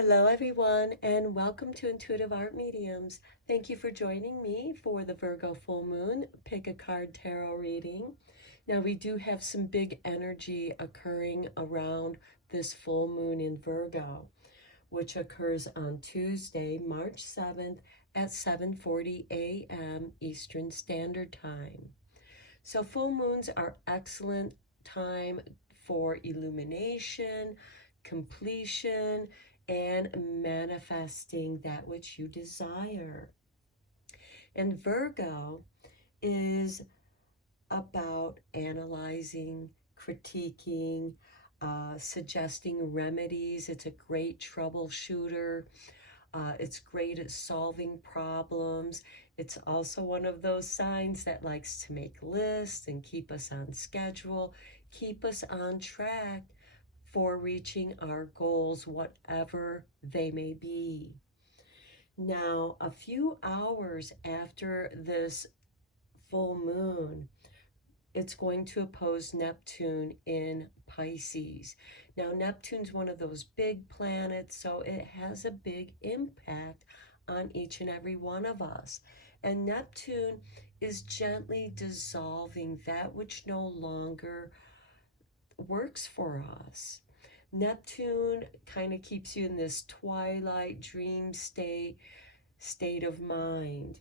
Hello, everyone, and welcome to Intuitive Art Mediums. Thank you for joining me for the Virgo full moon pick a card tarot reading. Now, we do have some big energy occurring around this full moon in Virgo, which occurs on Tuesday, March 7th at 7:40 a.m. Eastern Standard Time. So full moons are excellent time for illumination, completion, and manifesting that which you desire. And Virgo is about analyzing, critiquing, suggesting remedies. It's a great troubleshooter. It's great at solving problems. It's also one of those signs that likes to make lists and keep us on schedule, keep us on track for reaching our goals, whatever they may be. Now, a few hours after this full moon, it's going to oppose Neptune in Pisces. Now, Neptune's one of those big planets, so it has a big impact on each and every one of us. And Neptune is gently dissolving that which no longer works for us. Neptune kind of keeps you in this twilight dream state of mind.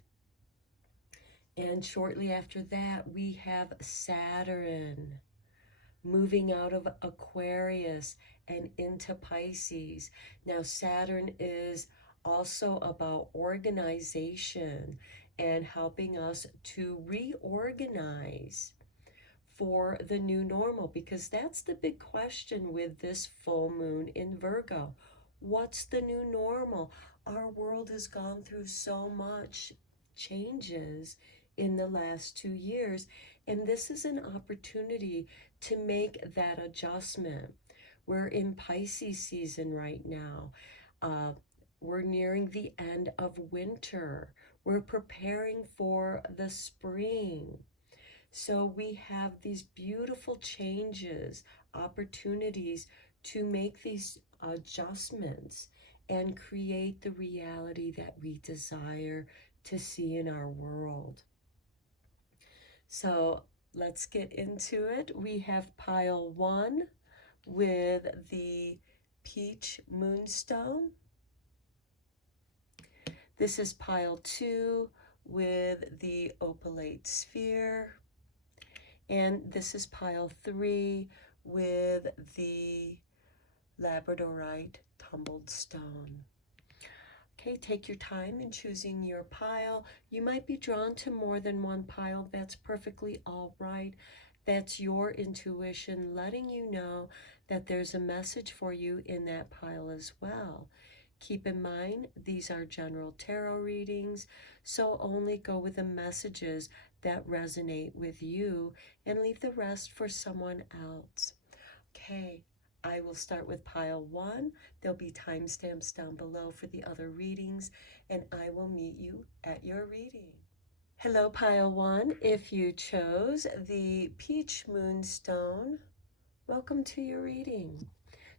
And shortly after that, we have Saturn moving out of Aquarius and into Pisces. Now, Saturn is also about organization and helping us to reorganize for the new normal, because that's the big question with this full moon in Virgo. What's the new normal? Our world has gone through so much changes in the last 2 years, and this is an opportunity to make that adjustment. We're in Pisces season right now. We're nearing the end of winter. We're preparing for the spring. So we have these beautiful changes, opportunities to make these adjustments and create the reality that we desire to see in our world. So let's get into it. We have pile 1 with the peach moonstone. This is pile 2 with the opalite sphere. And this is pile 3 with the labradorite tumbled stone. Okay, take your time in choosing your pile. You might be drawn to more than one pile. That's perfectly all right. That's your intuition letting you know that there's a message for you in that pile as well. Keep in mind, these are general tarot readings, so only go with the messages that resonate with you and leave the rest for someone else. Okay, I will start with pile 1. There'll be timestamps down below for the other readings, and I will meet you at your reading. Hello, pile 1. If you chose the peach moonstone, welcome to your reading.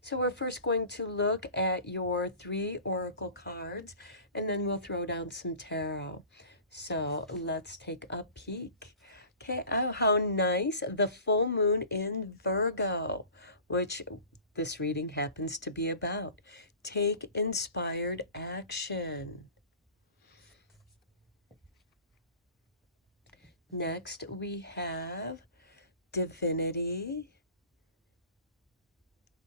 So we're first going to look at your 3 oracle cards, and then we'll throw down some tarot. So let's take a peek. Okay, oh, how nice. The full moon in Virgo, which this reading happens to be about. Take inspired action. Next, we have divinity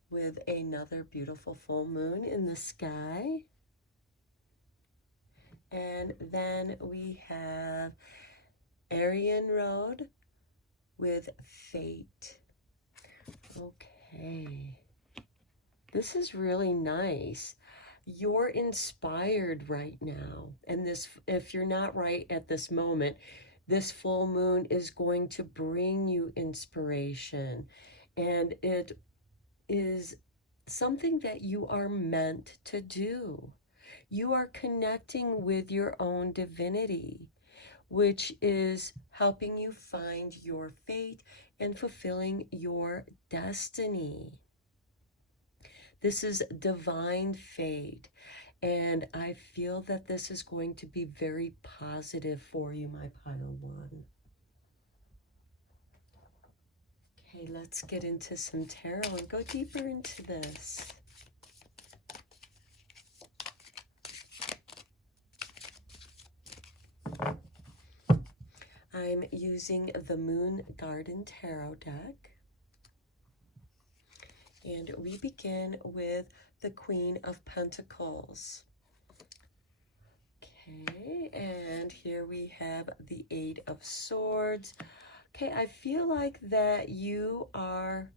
with another beautiful full moon in the sky. And then we have Aryan Road with fate. Okay. This is really nice. You're inspired right now. And this, if you're not right at this moment, this full moon is going to bring you inspiration. And it is something that you are meant to do. You are connecting with your own divinity, which is helping you find your fate and fulfilling your destiny. This is divine fate. And I feel that this is going to be very positive for you, my pile one. Okay, let's get into some tarot and go deeper into this. I'm using the Moon Garden Tarot deck. And we begin with the Queen of Pentacles. Okay, and here we have the Eight of Swords. Okay, I feel like that you are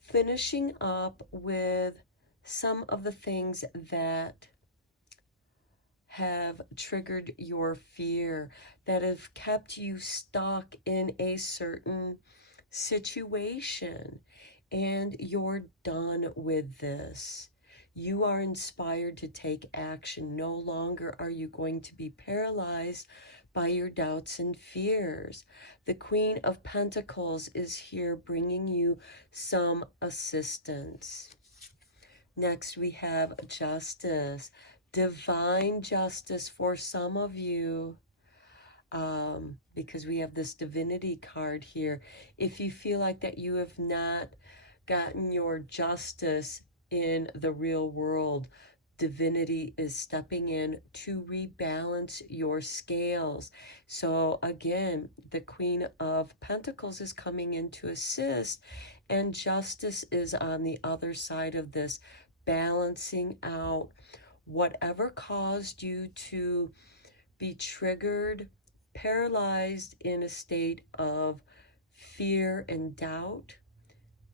finishing up with some of the things that have triggered your fear, that have kept you stuck in a certain situation, and you're done with this. You are inspired to take action. No longer are you going to be paralyzed by your doubts and fears. The Queen of Pentacles is here bringing you some assistance. Next, we have Justice. Divine justice for some of you, because we have this divinity card here. If you feel like that you have not gotten your justice in the real world, divinity is stepping in to rebalance your scales. So again, the Queen of Pentacles is coming in to assist, and justice is on the other side of this, balancing out whatever caused you to be triggered, paralyzed in a state of fear and doubt.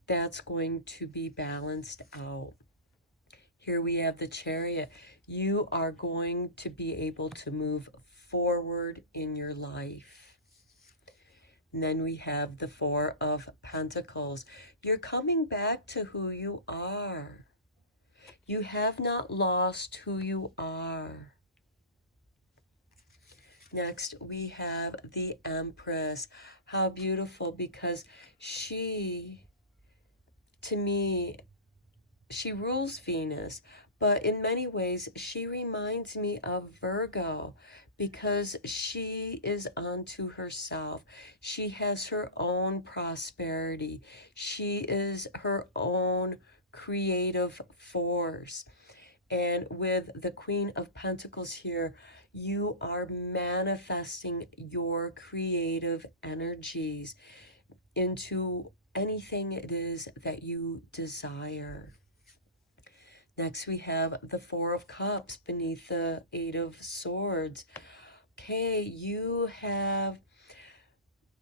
That's going to be balanced out. Here we have the Chariot. You are going to be able to move forward in your life. And then we have the Four of Pentacles. You're coming back to who you are. You have not lost who you are. Next, we have the Empress. How beautiful, because she, to me, she rules Venus, but in many ways, she reminds me of Virgo, because she is unto herself. She has her own prosperity. She is her own creative force. And with the Queen of Pentacles here, you are manifesting your creative energies into anything it is that you desire. Next, we have the Four of Cups beneath the Eight of Swords. Okay, you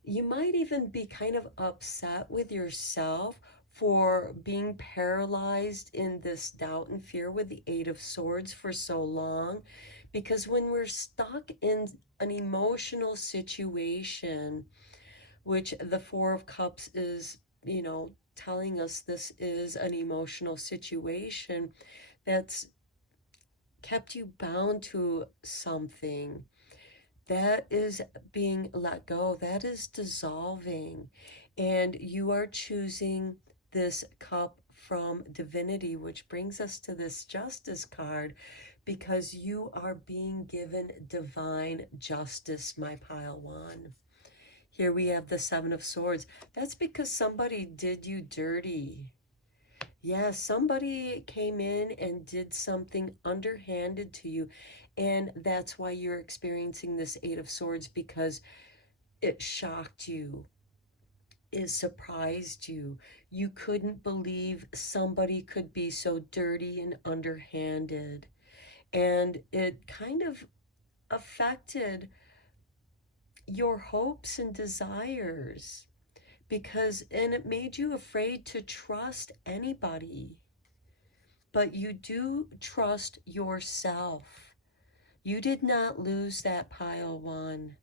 might even be kind of upset with yourself for being paralyzed in this doubt and fear with the Eight of Swords for so long. Because when we're stuck in an emotional situation, which the Four of Cups is, telling us this is an emotional situation that's kept you bound to something, that is being let go, that is dissolving, and you are choosing this cup from divinity, which brings us to this Justice card, because you are being given divine justice, my pile one. Here we have the Seven of Swords. That's because somebody did you dirty. Yeah, somebody came in and did something underhanded to you, and that's why you're experiencing this Eight of Swords, because it shocked you. It surprised you. You couldn't believe somebody could be so dirty and underhanded. And it kind of affected your hopes and desires, and it made you afraid to trust anybody. But you do trust yourself. You did not lose that pile one,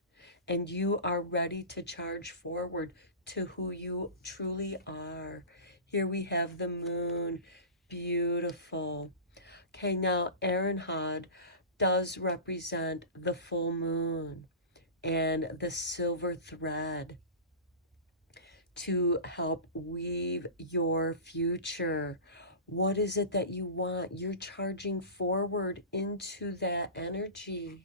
and you are ready to charge forward to who you truly are. Here we have the Moon. Beautiful. Okay, now Erenhad does represent the full moon and the silver thread to help weave your future. What is it that you want? You're charging forward into that energy.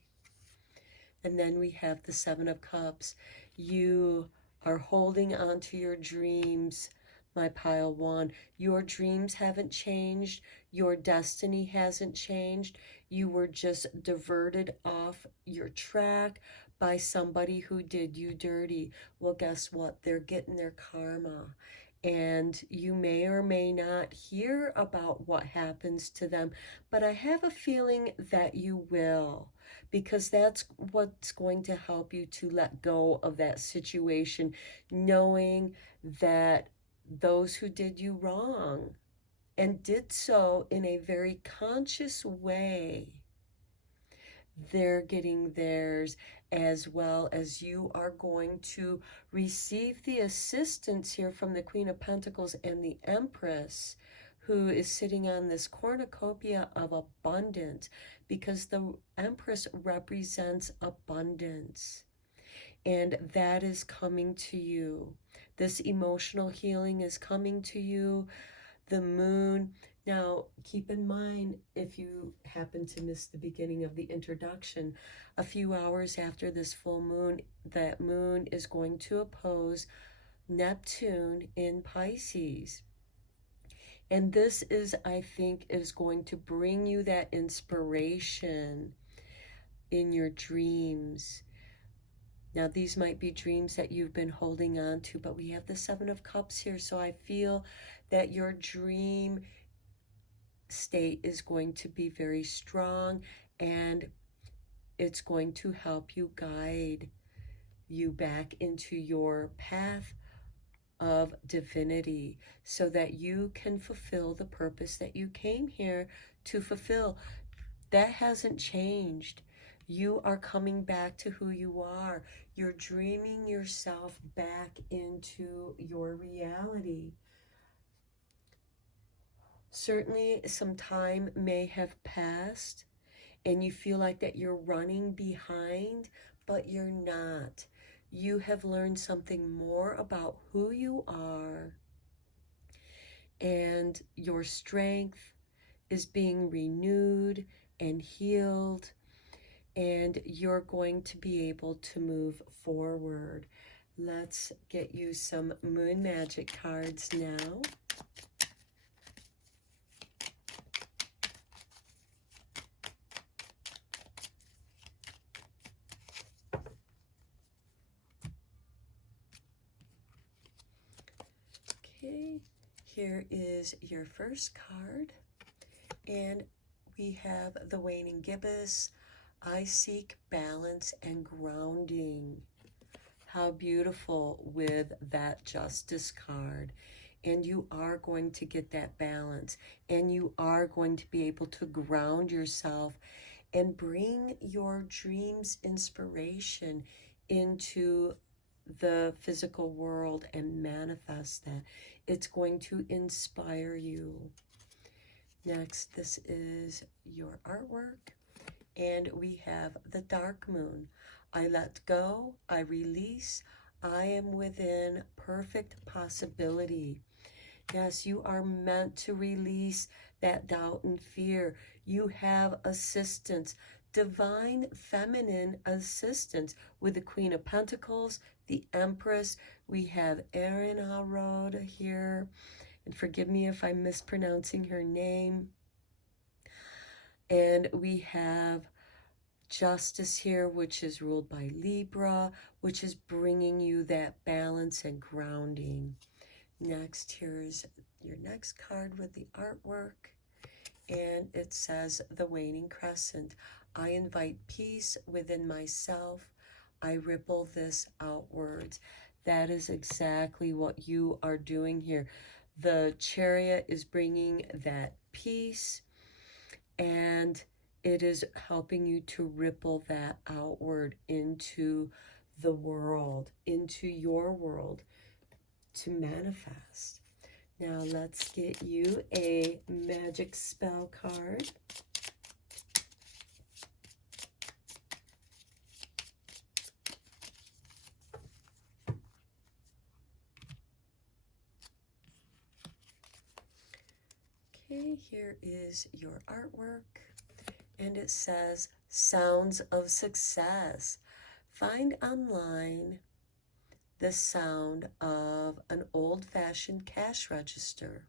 And then we have the Seven of Cups. You are holding on to your dreams, my pile one. Your dreams haven't changed. Your destiny hasn't changed. You were just diverted off your track by somebody who did you dirty. Well, guess what? They're getting their karma. And you may or may not hear about what happens to them, but I have a feeling that you will, because that's what's going to help you to let go of that situation, knowing that those who did you wrong and did so in a very conscious way, they're getting theirs, as well as you are going to receive the assistance here from the Queen of Pentacles and the Empress, who is sitting on this cornucopia of abundance, because the Empress represents abundance. And that is coming to you. This emotional healing is coming to you. The moon. Now, keep in mind, if you happen to miss the beginning of the introduction, a few hours after this full moon, that moon is going to oppose Neptune in Pisces. And this is, I think, is going to bring you that inspiration in your dreams. Now, these might be dreams that you've been holding on to, but we have the Seven of Cups here. So I feel that your dream state is going to be very strong, and it's going to help you guide you back into your path of divinity, so that you can fulfill the purpose that you came here to fulfill. That hasn't changed. You are coming back to who you are. You're dreaming yourself back into your reality. Certainly some time may have passed and you feel like that you're running behind, but you're not. You have learned something more about who you are, and your strength is being renewed and healed, and you're going to be able to move forward. Let's get you some moon magic cards now. Okay, here is your first card, and we have the waning gibbous. I seek balance and grounding. How beautiful with that Justice card. And you are going to get that balance, and you are going to be able to ground yourself and bring your dreams inspiration into the physical world and manifest that. It's going to inspire you. Next, this is your artwork, and we have the dark moon. I let go, I release, I am within perfect possibility. Yes, you are meant to release that doubt and fear. You have assistance, divine feminine assistance, with the Queen of Pentacles, the Empress. We have Erin Harrod here, and forgive me if I'm mispronouncing her name. And we have Justice here, which is ruled by Libra, which is bringing you that balance and grounding. Next, here's your next card with the artwork, and it says the waning crescent. I invite peace within myself. I ripple this outwards. That is exactly what you are doing here. The Chariot is bringing that peace, and it is helping you to ripple that outward into the world, into your world, to manifest. Now let's get you a magic spell card. Okay, is your artwork, and it says Sounds of Success. Find online the sound of an old-fashioned cash register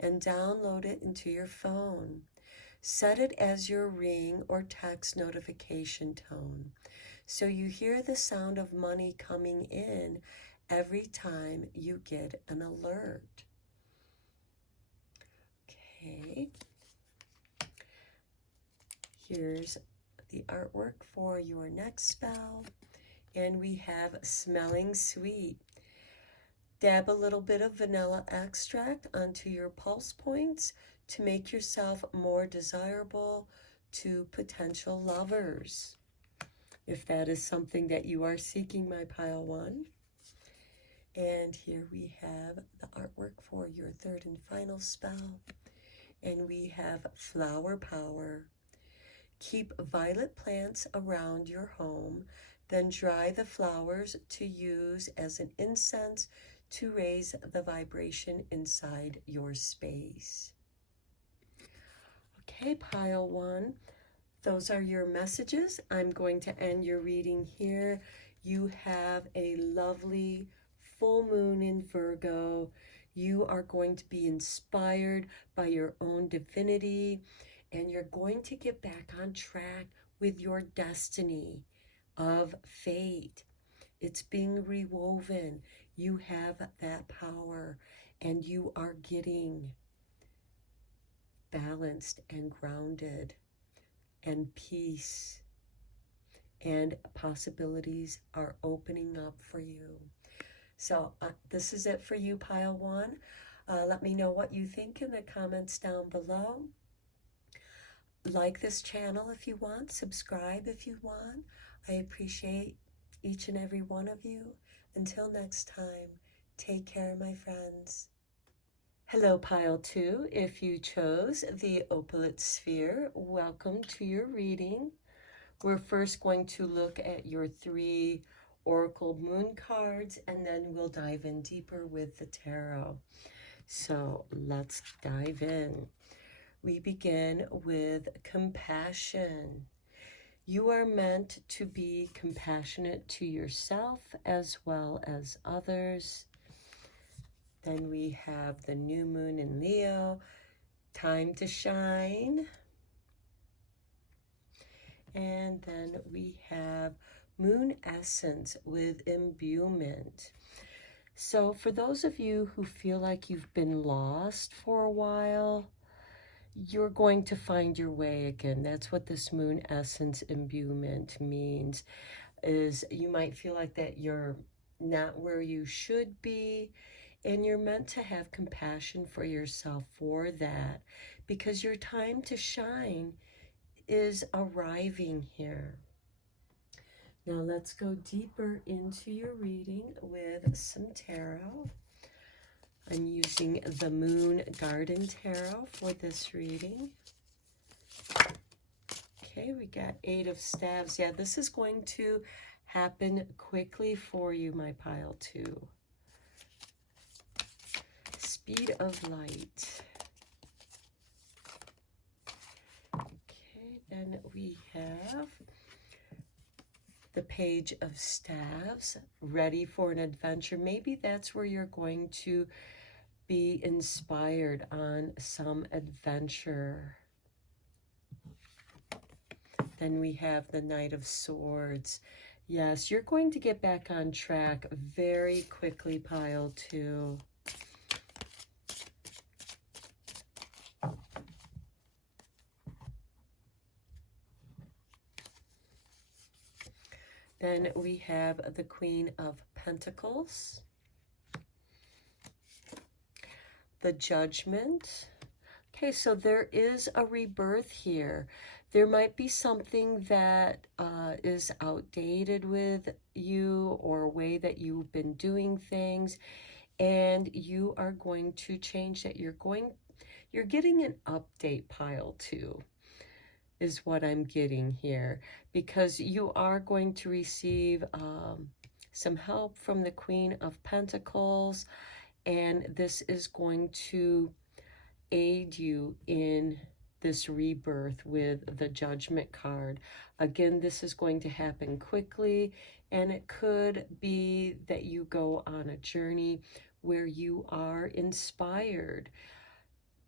and download it into your phone. Set it as your ring or text notification tone, so you hear the sound of money coming in every time you get an alert. Okay, here's the artwork for your next spell, and we have Smelling Sweet. Dab a little bit of vanilla extract onto your pulse points to make yourself more desirable to potential lovers, if that is something that you are seeking, my pile one. And here we have the artwork for your third and final spell, and we have Flower Power. Keep violet plants around your home, then dry the flowers to use as an incense to raise the vibration inside your space. Okay, pile one, those are your messages. I'm going to end your reading here. You have a lovely full moon in Virgo. You are going to be inspired by your own divinity, and you're going to get back on track with your destiny of fate. It's being rewoven. You have that power, and you are getting balanced and grounded, and peace and possibilities are opening up for you. So this is it for you, pile one. Let me know what you think in the comments down below. Like this channel if you want, subscribe if you want. I appreciate each and every one of you. Until next time, take care, my friends. Hello, pile two. If you chose the opalite sphere, welcome to your reading. We're first going to look at your 3 oracle moon cards, and then we'll dive in deeper with the tarot. So let's dive in. We begin with compassion. You are meant to be compassionate to yourself as well as others. Then we have the new moon in Leo, time to shine. And then we have moon essence with imbuement. So for those of you who feel like you've been lost for a while, you're going to find your way again. That's what this moon essence imbuement means, is you might feel like that you're not where you should be, and you're meant to have compassion for yourself for that, because your time to shine is arriving here. Now let's go deeper into your reading with some tarot. I'm using the Moon Garden Tarot for this reading. Okay, we got 8 of Staves. Yeah, this is going to happen quickly for you, my pile 2. Speed of Light. Okay, then we have the Page of Staves, ready for an adventure. Maybe that's where you're going to be inspired on some adventure. Then we have the Knight of Swords. Yes, you're going to get back on track very quickly, pile 2. Then we have the Queen of Pentacles, the Judgment. Okay, so there is a rebirth here. There might be something that is outdated with you, or a way that you've been doing things, and you are going to change that. You're getting an update, pile 2. Is what I'm getting here, because you are going to receive some help from the Queen of Pentacles, and this is going to aid you in this rebirth with the Judgment card. Again, this is going to happen quickly, and it could be that you go on a journey where you are inspired.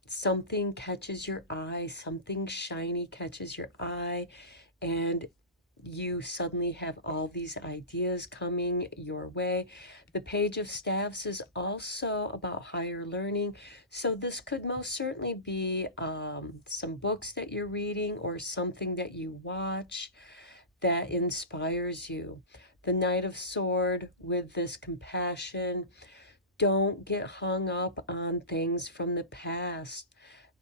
Something catches your eye, something shiny catches your eye, and you suddenly have all these ideas coming your way. The Page of Staffs is also about higher learning. So this could most certainly be some books that you're reading or something that you watch that inspires you. The Knight of Sword with this compassion. Don't get hung up on things from the past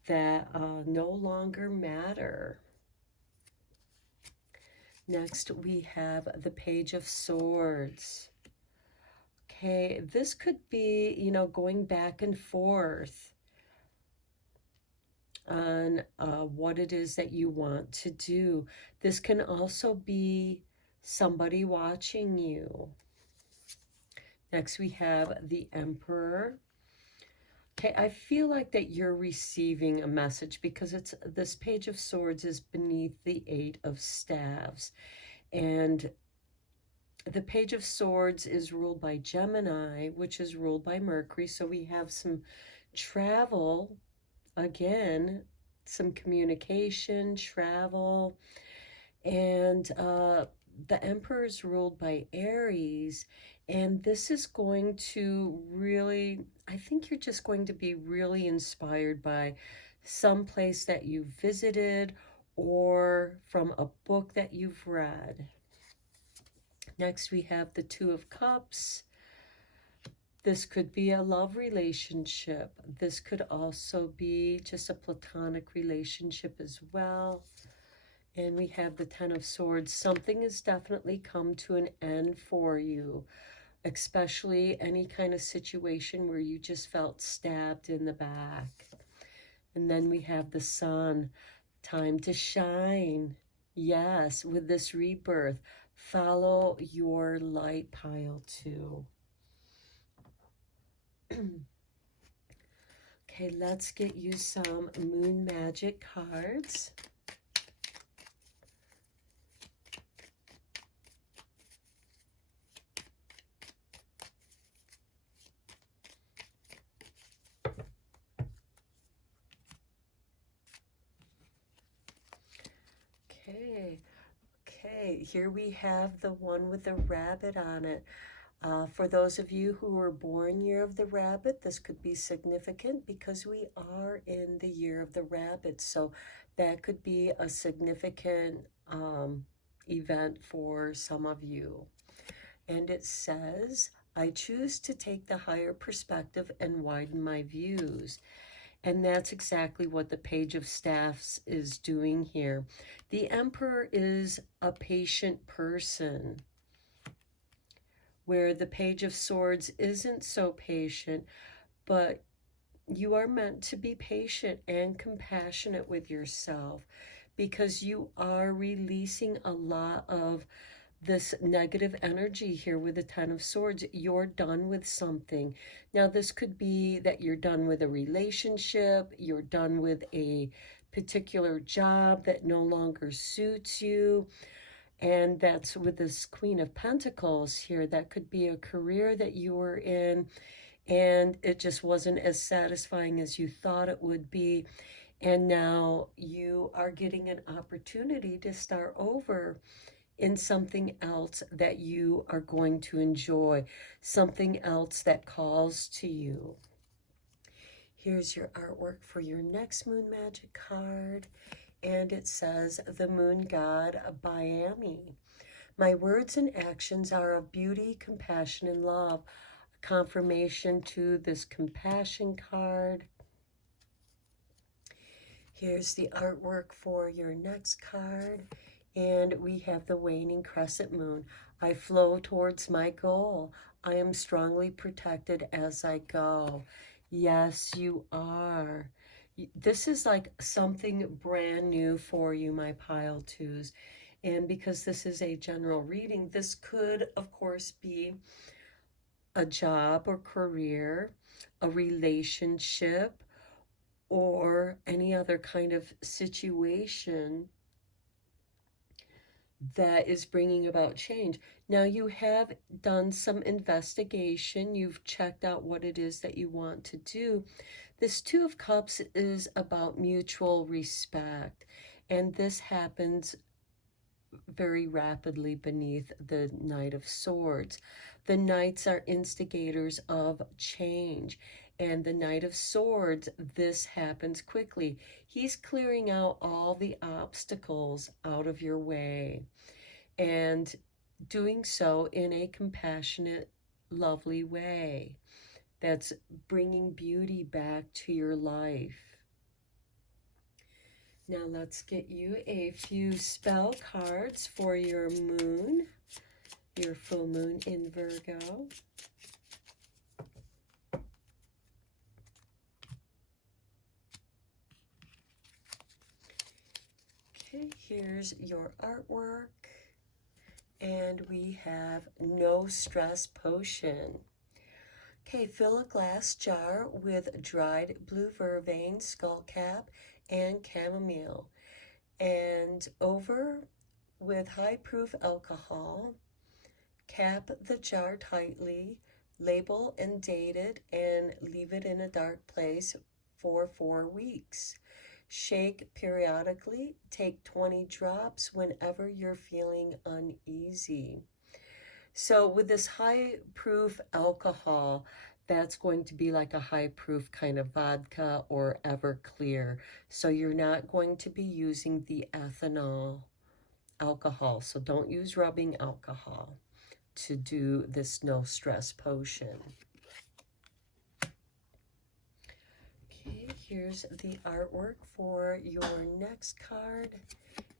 that no longer matter. Next, we have the Page of Swords. Okay, this could be, you know, going back and forth on what it is that you want to do. This can also be somebody watching you. Next, we have the Emperor. Okay, I feel like that you're receiving a message because it's this Page of Swords is beneath the Eight of Staves. And the Page of Swords is ruled by Gemini, which is ruled by Mercury. So we have some travel, again, some communication, travel. And the Emperor is ruled by Aries. And this is going to really, I think you're just going to be really inspired by some place that you visited or from a book that you've read. Next, we have the Two of Cups. This could be a love relationship. This could also be just a platonic relationship as well. And we have the Ten of Swords. Something has definitely come to an end for you, especially any kind of situation where you just felt stabbed in the back. And then we have the Sun. Time to shine. Yes, with this rebirth. Follow your light, pile 2. Okay, let's get you some moon magic cards. Okay, here we have the one with the rabbit on it. For those of you who were born year of the rabbit, this could be significant because we are in the year of the rabbit. So that could be a significant event for some of you. And it says, I choose to take the higher perspective and widen my views. And that's exactly what the Page of Staffs is doing here. The Emperor is a patient person, where the Page of Swords isn't so patient, but you are meant to be patient and compassionate with yourself because you are releasing a lot of this negative energy here with the Ten of Swords. You're done with something. Now, this could be that you're done with a relationship, you're done with a particular job that no longer suits you. And that's with this Queen of Pentacles here. That could be a career that you were in and it just wasn't as satisfying as you thought it would be. And now you are getting an opportunity to start over in something else that you are going to enjoy, something else that calls to you. Here's your artwork for your next Moon Magic card, and it says, The Moon God by Amy. My words and actions are of beauty, compassion, and love. Confirmation to this compassion card. Here's the artwork for your next card. And we have the waning crescent moon. I flow towards my goal. I am strongly protected as I go. Yes, you are. This is like something brand new for you, my pile twos. And because this is a general reading, this could, of course, be a job or career, a relationship, or any other kind of situation that is bringing about change. Now, you have done some investigation, you've checked out what it is that you want to do. This Two of Cups is about mutual respect, and this happens very rapidly beneath the Knight of Swords. The Knights are instigators of change, and the Knight of Swords, this happens quickly. He's clearing out all the obstacles out of your way, and doing so in a compassionate, lovely way that's bringing beauty back to your life. Now let's get you a few spell cards for your moon, your full moon in Virgo. Okay, here's your artwork. And we have No Stress Potion. Okay, fill a glass jar with dried blue vervain, skullcap, and chamomile, and over with high-proof alcohol. Cap the jar tightly, label and date it, and leave it in a dark place for 4 weeks. Shake periodically. Take 20 drops whenever you're feeling uneasy. So with this high-proof alcohol, that's going to be like a high-proof kind of vodka or Everclear. So you're not going to be using the ethanol alcohol. So don't use rubbing alcohol to do this no stress potion. Okay, here's the artwork for your next card.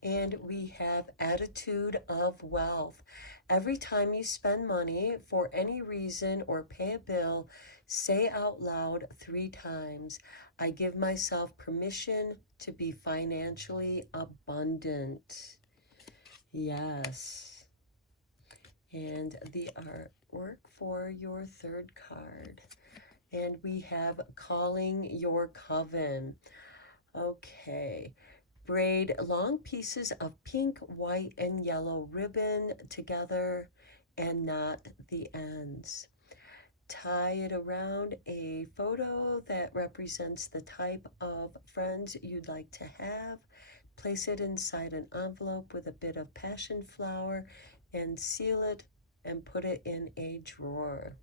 And we have Attitude of Wealth. Every time you spend money for any reason or pay a bill, say out loud 3 times, I give myself permission to be financially abundant. Yes. And the artwork for your third card. And we have Calling Your Coven. Okay. Braid long pieces of pink, white, and yellow ribbon together and knot the ends. Tie it around a photo that represents the type of friends you'd like to have. Place it inside an envelope with a bit of passion flower and seal it and put it in a drawer.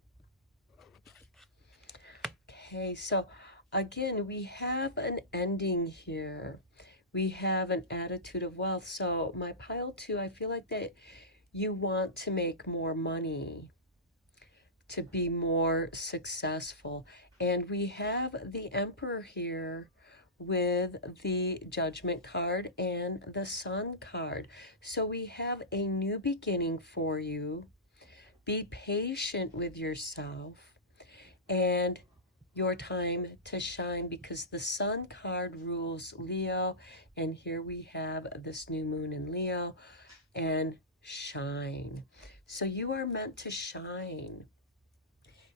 Okay, so again, we have an ending here. We have an attitude of wealth. So my pile 2, I feel like that you want to make more money, to be more successful. And we have the Emperor here with the Judgment card and the Sun card. So we have a new beginning for you. Be patient with yourself and your time to shine, because the Sun card rules Leo, and here we have this new moon in Leo, and shine. So you are meant to shine,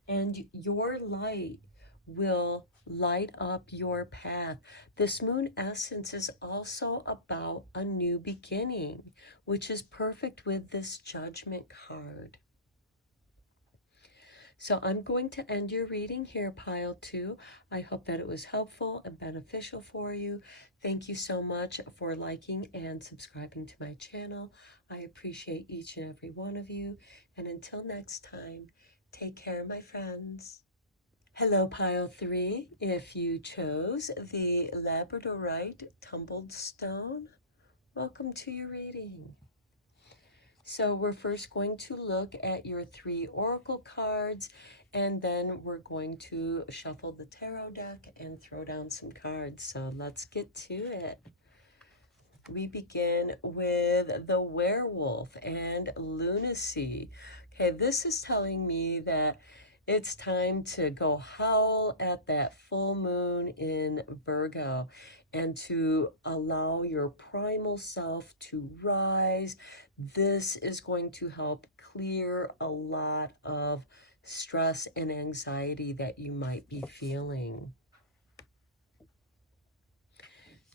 and your light will light up your path. This moon essence is also about a new beginning, which is perfect with this Judgment card. So I'm going to end your reading here, pile 2. I hope that it was helpful and beneficial for you. Thank you so much for liking and subscribing to my channel. I appreciate each and every one of you. And until next time, take care, my friends. Hello, pile 3. If you chose the Labradorite Tumbled Stone, welcome to your reading. So we're first going to look at your 3 oracle cards, and then we're going to shuffle the tarot deck and throw down some cards. So let's get to it. We begin with the Werewolf and Lunacy. Okay, this is telling me that it's time to go howl at that full moon in Virgo and to allow your primal self to rise. This is going to help clear a lot of stress and anxiety that you might be feeling.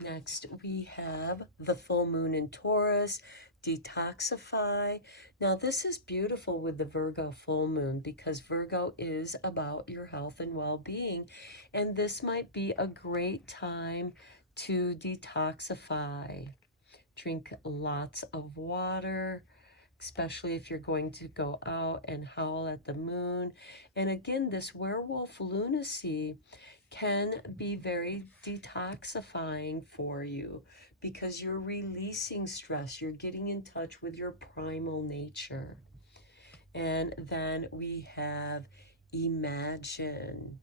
Next, we have the full moon in Taurus, detoxify. Now, this is beautiful with the Virgo full moon because Virgo is about your health and well-being, and this might be a great time to detoxify. Drink lots of water, especially if you're going to go out and howl at the moon. And again, this werewolf lunacy can be very detoxifying for you because you're releasing stress. You're getting in touch with your primal nature. And then we have imagine.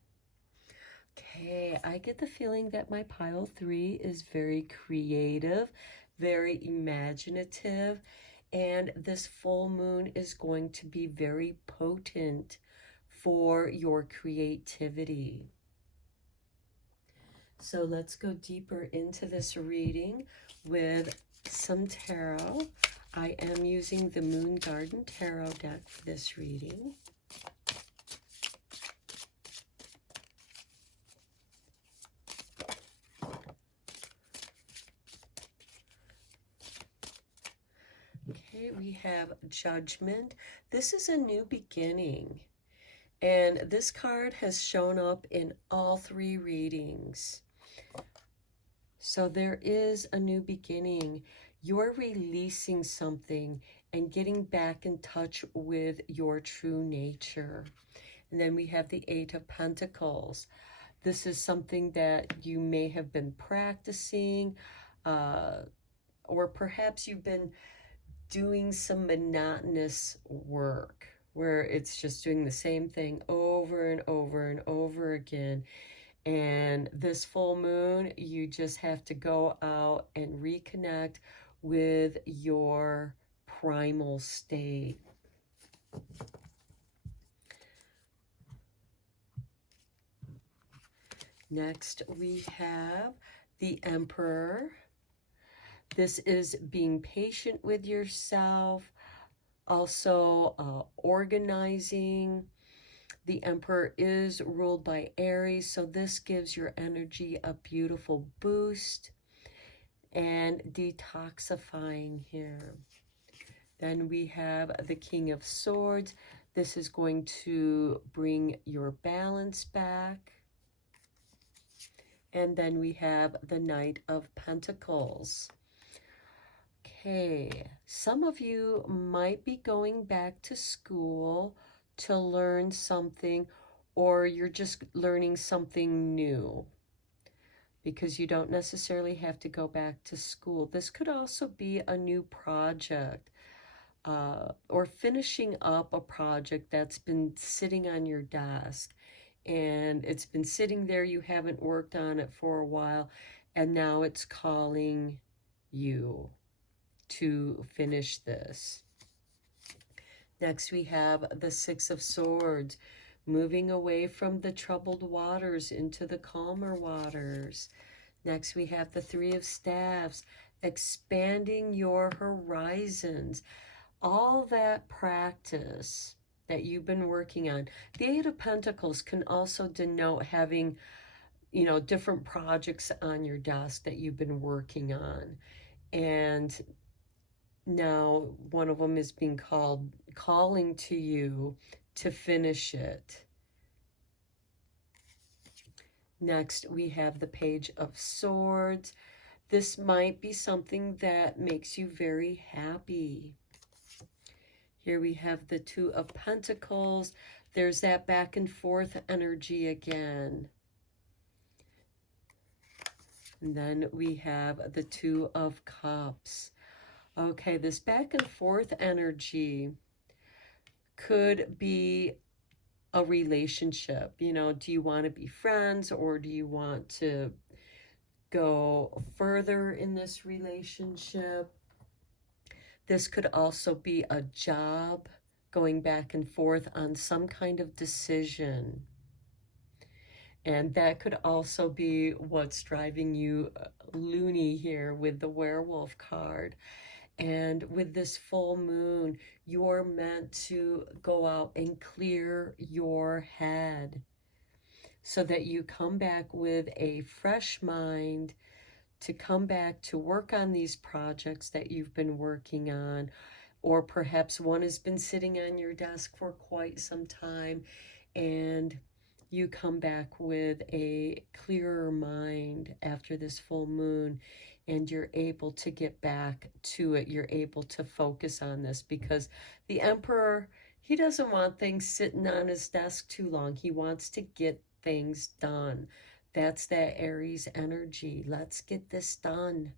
Okay, I get the feeling that my pile 3 is very creative, very imaginative, and this full moon is going to be very potent for your creativity. So let's go deeper into this reading with some tarot. I am using the Moon Garden Tarot deck for this reading. Okay, we have Judgment. This is a new beginning. And this card has shown up in all 3 readings. So there is a new beginning. You're releasing something and getting back in touch with your true nature. And then we have the 8 of Pentacles. This is something that you may have been practicing, or perhaps you've been doing some monotonous work where it's just doing the same thing over and over and over again. And this full moon, you just have to go out and reconnect with your primal state. Next, we have the Emperor. This is being patient with yourself, also organizing. The Emperor is ruled by Aries, so this gives your energy a beautiful boost and detoxifying here. Then we have the King of Swords. This is going to bring your balance back. And then we have the Knight of Pentacles. Okay, some of you might be going back to school to learn something, or you're just learning something new because you don't necessarily have to go back to school. This could also be a new project, or finishing up a project that's been sitting on your desk and it's been sitting there, you haven't worked on it for a while, and now it's calling you to finish this. Next, we have the 6 of Swords, moving away from the troubled waters into the calmer waters. Next, we have the 3 of Staves, expanding your horizons. All that practice that you've been working on. The 8 of Pentacles can also denote having, different projects on your desk that you've been working on. And now one of them is being calling to you to finish it. Next, we have the Page of Swords. This might be something that makes you very happy. Here we have the 2 of Pentacles. There's that back and forth energy again. And then we have the 2 of Cups. Okay, this back and forth energy could be a relationship. Do you want to be friends, or do you want to go further in this relationship? This could also be a job, going back and forth on some kind of decision. And that could also be what's driving you loony here with the werewolf card. And with this full moon, you're meant to go out and clear your head so that you come back with a fresh mind to come back to work on these projects that you've been working on, or perhaps one has been sitting on your desk for quite some time, and you come back with a clearer mind after this full moon, and you're able to get back to it. You're able to focus on this, because the Emperor, he doesn't want things sitting on his desk too long. He wants to get things done. That's that Aries energy. Let's get this done.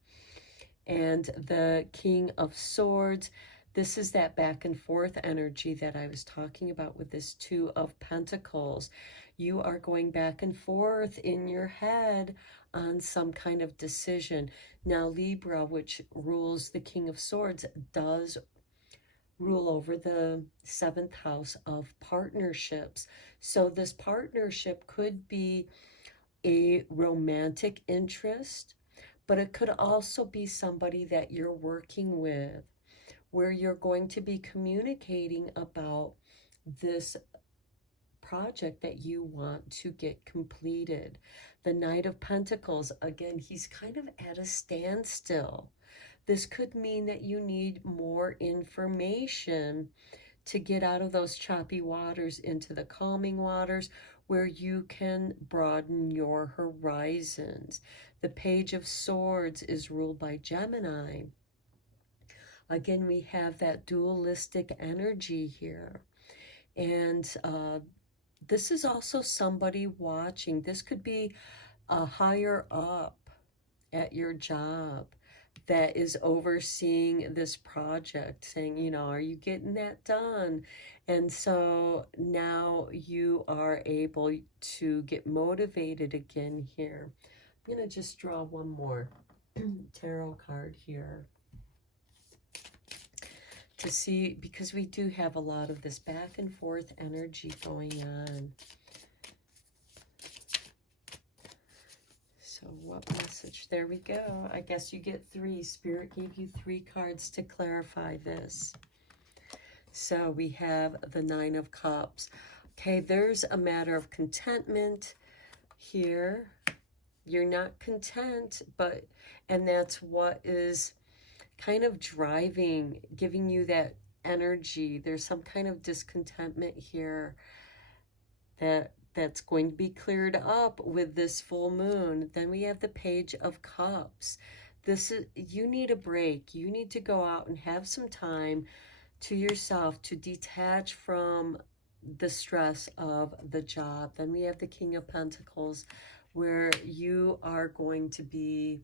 And the King of Swords, this is that back and forth energy that I was talking about with this Two of Pentacles. You are going back and forth in your head on some kind of decision. Now, Libra, which rules the King of Swords, does rule over the 7th house of partnerships. So this partnership could be a romantic interest, but it could also be somebody that you're working with, where you're going to be communicating about this project that you want to get completed. The Knight of Pentacles, again, he's kind of at a standstill. This could mean that you need more information to get out of those choppy waters into the calming waters, where you can broaden your horizons. The Page of Swords is ruled by Gemini. Again, we have that dualistic energy here. And this is also somebody watching. This could be a higher up at your job that is overseeing this project, saying, you know, are you getting that done? And so now you are able to get motivated again here. I'm going to just draw one more tarot card here to see, because we do have a lot of this back and forth energy going on. So what message? There we go. I guess you get 3. Spirit gave you 3 cards to clarify this. So we have the 9 of Cups. Okay, there's a matter of contentment here. You're not content, and that's what is kind of driving, giving you that energy. There's some kind of discontentment here that's going to be cleared up with this full moon. Then we have the Page of Cups. This is, you need a break. You need to go out and have some time to yourself to detach from the stress of the job. Then we have the King of Pentacles, where you are going to be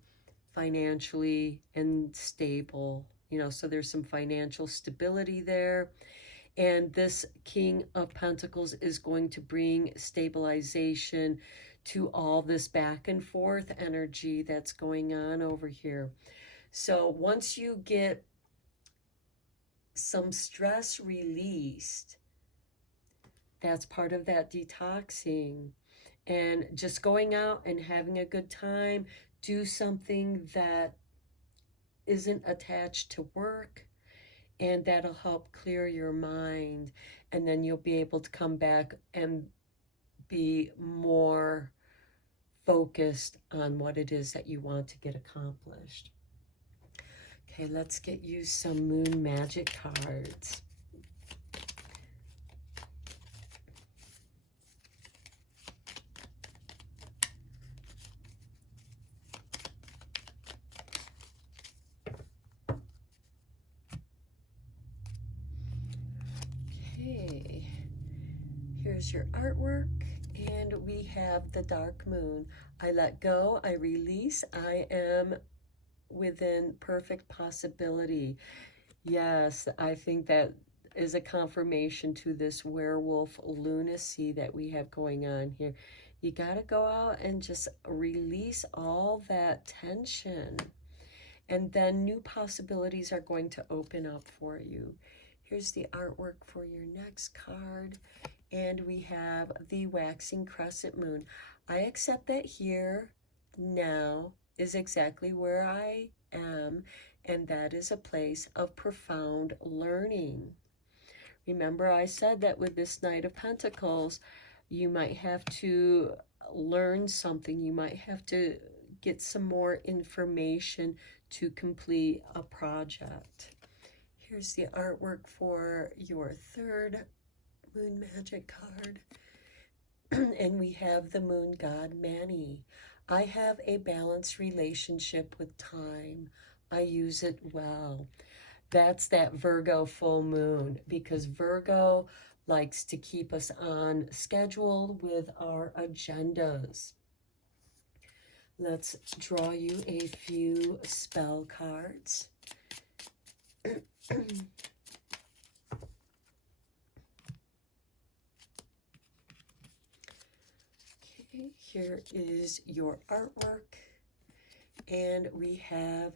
financially and stable, you know, so there's some financial stability there. And this King of Pentacles is going to bring stabilization to all this back and forth energy that's going on over here. So once you get some stress released, that's part of that detoxing. And just going out and having a good time, do something that isn't attached to work, and that'll help clear your mind. And then you'll be able to come back and be more focused on what it is that you want to get accomplished. Okay, let's get you some moon magic cards. Okay, here's your artwork, and we have the dark moon. I let go, I release, I am within perfect possibility. Yes, I think that is a confirmation to this werewolf lunacy that we have going on here. You got to go out and just release all that tension, and then new possibilities are going to open up for you. Here's the artwork for your next card, and we have the waxing crescent moon. I accept that here now is exactly where I am, and that is a place of profound learning. Remember, I said that with this Knight of Pentacles, you might have to learn something. You might have to get some more information to complete a project. Here's the artwork for your third Moon Magic card. And we have the Moon God Manny. I have a balanced relationship with time. I use it well. That's that Virgo full moon, because Virgo likes to keep us on schedule with our agendas. Let's draw you a few spell cards. Okay, here is your artwork. And we have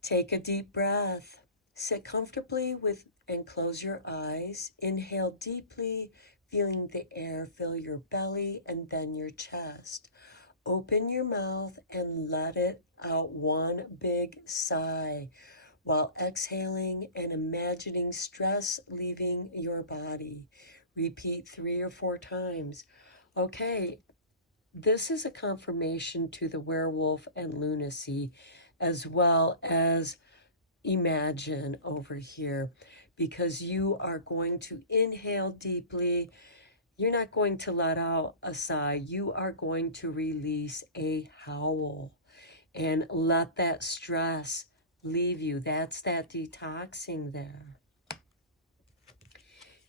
take a deep breath. Sit comfortably with and close your eyes. Inhale deeply, feeling the air fill your belly and then your chest. Open your mouth and let it out one big sigh while exhaling and imagining stress leaving your body. Repeat 3 or 4 times. Okay, this is a confirmation to the werewolf and lunacy, as well as imagine over here, because you are going to inhale deeply. You're not going to let out a sigh. You are going to release a howl and let that stress leave you. That's that detoxing there.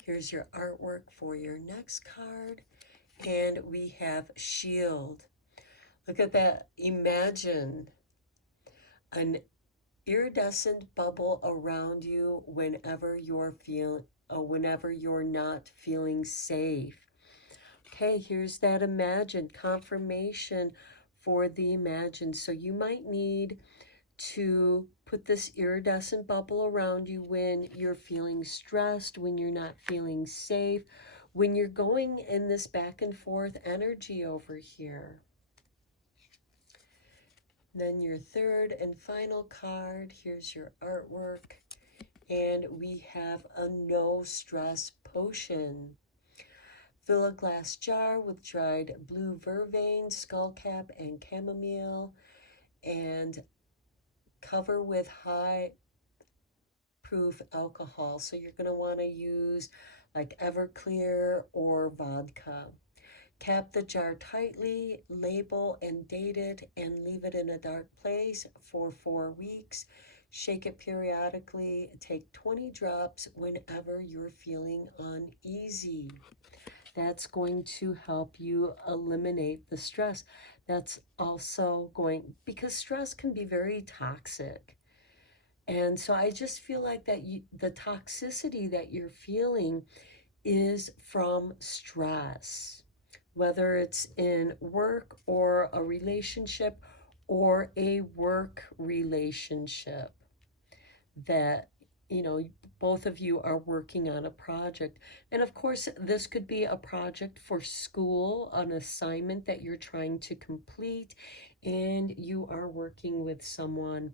Here's your artwork for your next card. And we have shield. Look at that. Imagine an iridescent bubble around you whenever you're not feeling safe. Okay, here's that imagine, confirmation for the imagine. So you might need to put this iridescent bubble around you when you're feeling stressed, when you're not feeling safe, when you're going in this back and forth energy over here. Then your third and final card, here's your artwork, and we have a no stress potion. Fill a glass jar with dried blue vervain, skullcap, and chamomile, and cover with high proof alcohol. So you're going to want to use like Everclear or vodka. Cap the jar tightly, label and date it, and leave it in a dark place for 4 weeks. Shake it periodically. Take 20 drops whenever you're feeling uneasy. That's going to help you eliminate the stress. That's also going, because stress can be very toxic. And so I just feel like that the toxicity that you're feeling is from stress, whether it's in work or a relationship or a work relationship that, both of you are working on a project. And of course, this could be a project for school, an assignment that you're trying to complete, and you are working with someone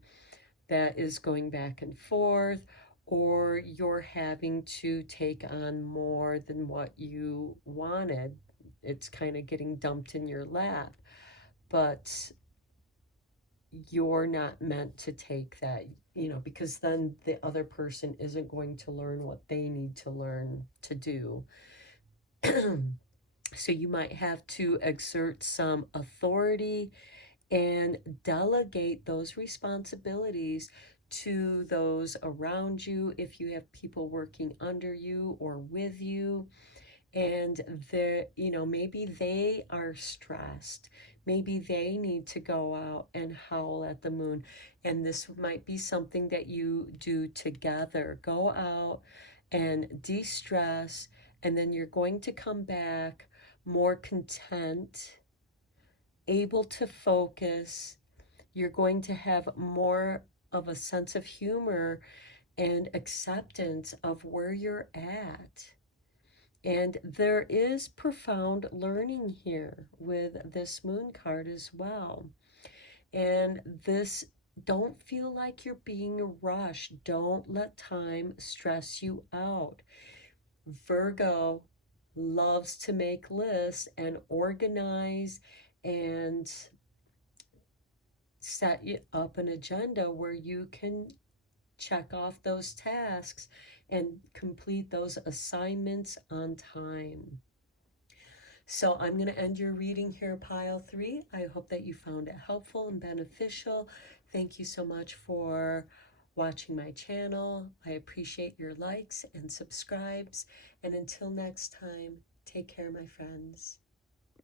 that is going back and forth, or you're having to take on more than what you wanted. It's kind of getting dumped in your lap, but you're not meant to take that, because then the other person isn't going to learn what they need to learn to do. So you might have to exert some authority and delegate those responsibilities to those around you if you have people working under you or with you. And maybe they are stressed. Maybe they need to go out and howl at the moon. And this might be something that you do together. Go out and de-stress, and then you're going to come back more content, able to focus. You're going to have more of a sense of humor and acceptance of where you're at. And there is profound learning here with this moon card as well. And this, don't feel like you're being rushed. Don't let time stress you out. Virgo loves to make lists and organize and set up an agenda where you can check off those tasks and complete those assignments on time. So I'm going to end your reading here, pile 3. I hope that you found it helpful and beneficial. Thank you so much for watching my channel. I appreciate your likes and subscribes. And until next time, take care, my friends.